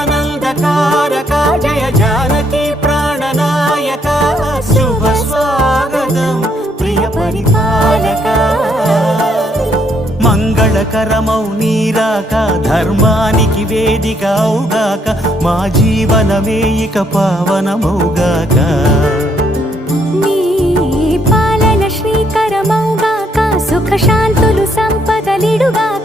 జగదానందకారక జయ జానకి ప్రాణనాయక శుభ స్వాగతం ప్రియ పరిపాలక మంగళకరమౌ నీరాక ధర్మానికి వేదిక అవుగాక మా జీవనమే ఇక పావనమౌగాక నీ పాలన శ్రీకరమౌగాక సుఖ శాంతులు సంపదలిడుగాక